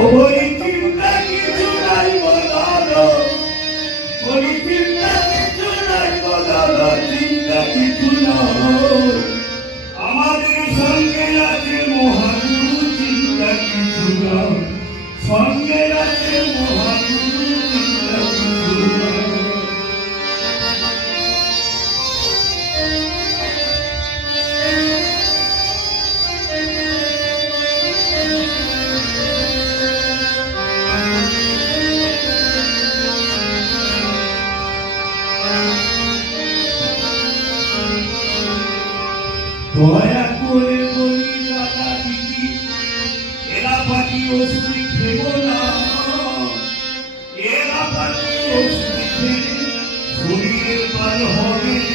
ও বলি চিন্তা কিছু নাই বলো, বলি চিন্তা কিছু নাই বলো, চিন্তা কিছু নয়। আমাদের সঙ্গে আছে মহাগুরু, চিন্তা কিছু নয়। সঙ্গে আছে মহাগুরু, চিন্তা কিছু নয়। দয়া করে বলি দাদা দিদি, এরা পাখি ওষুধ খেব না, এরা পাখি ওষুধ খেলে শরীরের পাল হবে